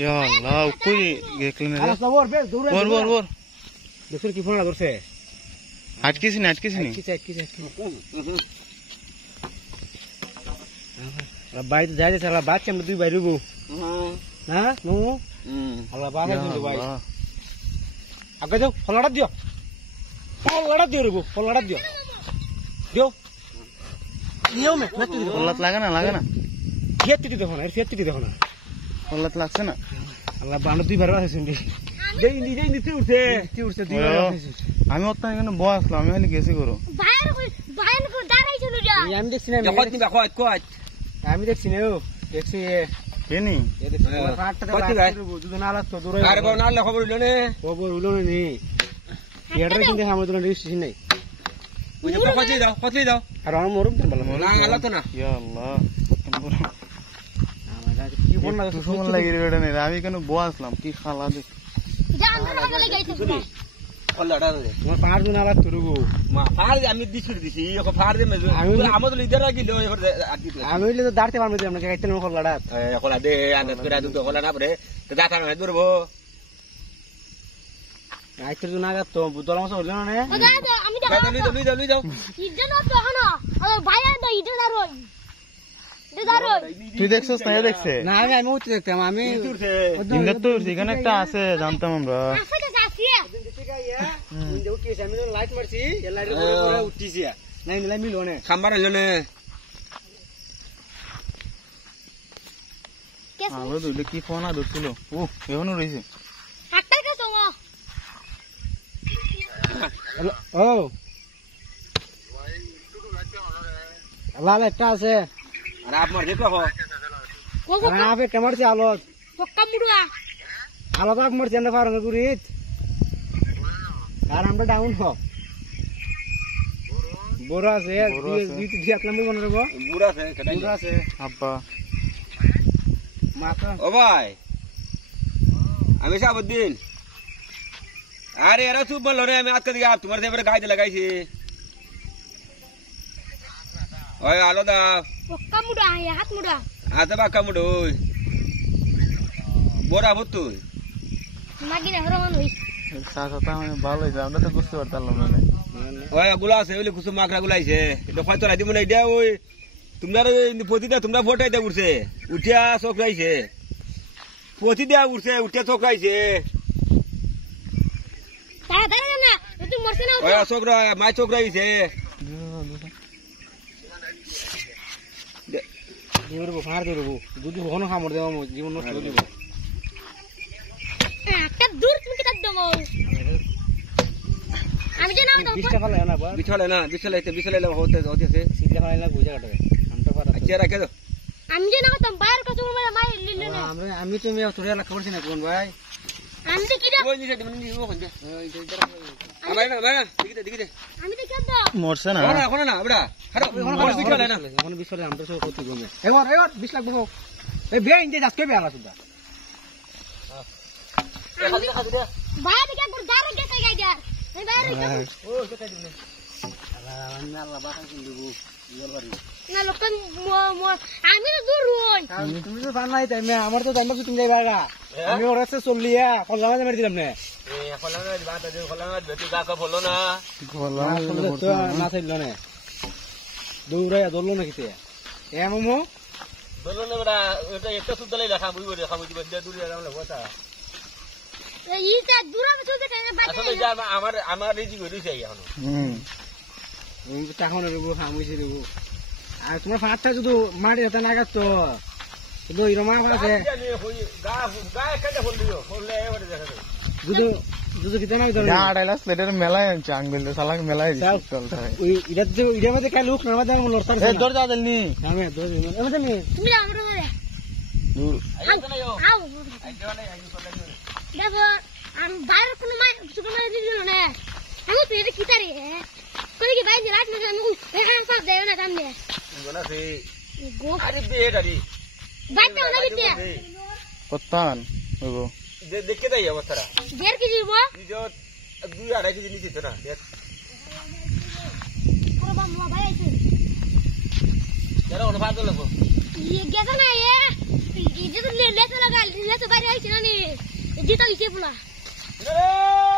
ইয়া আল্লাহ কই গেকলেন রে ওর বেশ দৌড়ে ওর দেখুন কি ফোনটা ধরছে আটকেছি না বাইরে যাই সারা বাচ্চা আমরা দুই বাইরে গো না নো আল্লাহ বাবা কিন্তু ভাই আগে যাও ফলাড়া দিও রে গো ফলাড়া দিও নিও মে মেতে দিও ফলাত লাগে না ফেতে দেখো না ফলাত লাগছে না আল্লাহ বানো দুই বার আছে শুনবি দেই নিতে উঠছে দুই বার আছে আমি ওত এখানে বয় আসলাম আমি খালি গেছি করো বাইরে কো দাঁড়াইছিল যা আমি দেখছি না আমি দেখছি না দেখছি কেনি এ দেখছি কাটটা দুজন আলাদা তো দূরে আরে বাবা না খবর হইলো নি এটারে কিন্তু আমার তো রেজিস্ট্রেশন নাই ওই যে কতই দাও আর আমার মরুম তো ভালো না আলা তো না ইয়া আল্লাহ আমার কাছে কি ফোন লাগে ফোন লাগি রে এটা নেই আমি কেন বয় আসলাম কি খালা দে জান না বলে গাইছে তুমি কল্লাড়া রে তোমার পাঁচ দিন আলাদা তুরুগো মা ফার আমি দিছি ওকে ফার দে আমাদের লিডার লাগিলো আমি হইলে তো দাঁড়তে পারবো আমরা গাইতে না কল্লাড়া কলা দে আন্দাজ করে দুটো কলা না পরে তো দাঁতা না দূরবো আইতে তো না তো দলা মাছ হইলো না আমি দেখো লই যাও ইডনা তো হনো ও ভাইয়া তো ইডনা রই তুই দেখছস না দেখছে না আমি উঠতে দেখতাম আমি ইন্দা তো এখানে একটা আছে জানতাম আমরা আসলে যাসিয়া উঠেছি আমি লাইট মারছি লাইটের উপরে উঠেছি নাই মিলাই মিলো না খাম্বার হইলো না আমরা দুইলে কি ফোন আর ধরছিল ও এখনো রইছে একটা কেছো ও লাল একটা আছে আর আপনার দেখো আর আপে কেমন আছে আলো পক্কা মুড়া আলো বাগ মরছে না ফারঙ্গ গুরিত আর আমরা ডাউন হ বড় আছে দুই দিয়ে আকলাম বল রে গো বুড়া আছে আব্বা মাথা ও ভাই আমি সাবুদ্দিন আরে এরা চুপ বল রে আমি আজকে দিকে তোমার দেবরে গাইতে লাগাইছি ওই আলো দা পক্কা মুড়া হাত মুড়া হাতে বাক্কা মুড়ো বড়া ভুতু মাগিরে হরমান হই সাথে আমি ভালো হইছে আমরা তো বুঝতে পারতাম না ওই গুলা আছে ওই কুসুম মাকড়া গুলাইছে এটা কয় তোরা দিমু না এটা ওই তোমরা প্রতিটা তোমরা ফটাই দে উঠছে উঠিয়া চোখরাইছে প্রতিটা উঠছে উঠিয়া চোখরাইছে তাড়াতাড়ি না তুই মরছ না ওই চোখরা মাই চোখরাইছে দেবরব ফার দেবরব যদি হনো খামর দেব জীবন নষ্ট করে দেব একটা দূর তুমি কি দাও আমি জানা তো বিছালে হতে সিধা ফালা বুঝা কাটবে আমটা পারা আচ্ছা রাখে দাও আমি জানা তো বাইরে কত মাই লিলে না আমি তুমি তোরে লাগা করছি না কোন ভাই আমি তো কি দাও ওই নিচে মানে নিচে কোন দে আমার না ভাই দিকে আমি তো কি দাও মরছে না এখন না বড়া হারো বিছালে না এখন বিছালে আমটা সব কত গমে এবার 20 লাখ বকো এই বে ইনতে যাস কেবে আলা সুদা বাইরে কে পুরো দাঁড় গেছে গাইডার এই বাইরে ও কোথায় দিনে আল্লাহ বাকা কিনবো ইয়লবাড়ি না লোকন আমি তো দূর হই তুমি তো জান নাই তাই আমার তো জানবা তুমি যাইবাগা আমি ওর কাছে চললিয়া কল্লামা মারি দিলাম না কল্লামা বাতা দে কল্লামা বেতু দাকা বললো না না থাকলো না দৌড়াইয়া দললো না কিতে এ মামু দললো না বড়া এটা একটা সুদলাই লেখা বুঝবো রে খাবো দিবে দূরে যাওয়া কথা এইটা দূর আমি চলতে কেন আসলে যা আমার রেজি করে দিছে এখন ওই টাকা নেব খামুছি দেব আর তোমার ফাটটা যদি মাটি হাতে না গাতো তো এই রমা আছে গা কেটে ফললিও ফললে এবারে দেখা যাবে দুধ কিতে না ধরে না আড়াইলাস লেটার মেলায় আনছে আঙ্গুল সালাক মেলায় চলতে হয় ওই ইটা মধ্যে কাল লোক না মধ্যে আমার লড়তার এ দরজা দেলনি আমি দরজা এমন তুমি তুমি আমরা ধরে দূর আও দেখো আমি বাইরে কোনো মাই কিছু করে দিল না আমি তো এটা কিতারে কই কি বাইরে রাত না আমি এখানে সব দেও না সামনে গোনা সে গো আরে বেডারি বাইতে না বিতে কত্তান ওগো দেখে দেই অবস্থাটা ঢের কি দিব নিজ 2-2.5 কেজি নিচে তো না পুরো বাবা ভাই আছে এরা ওন ভাত লাগবো ये गया ना ये जो लेते लगा लेते বাইরে আইছে না এটা হইছে পোলা রে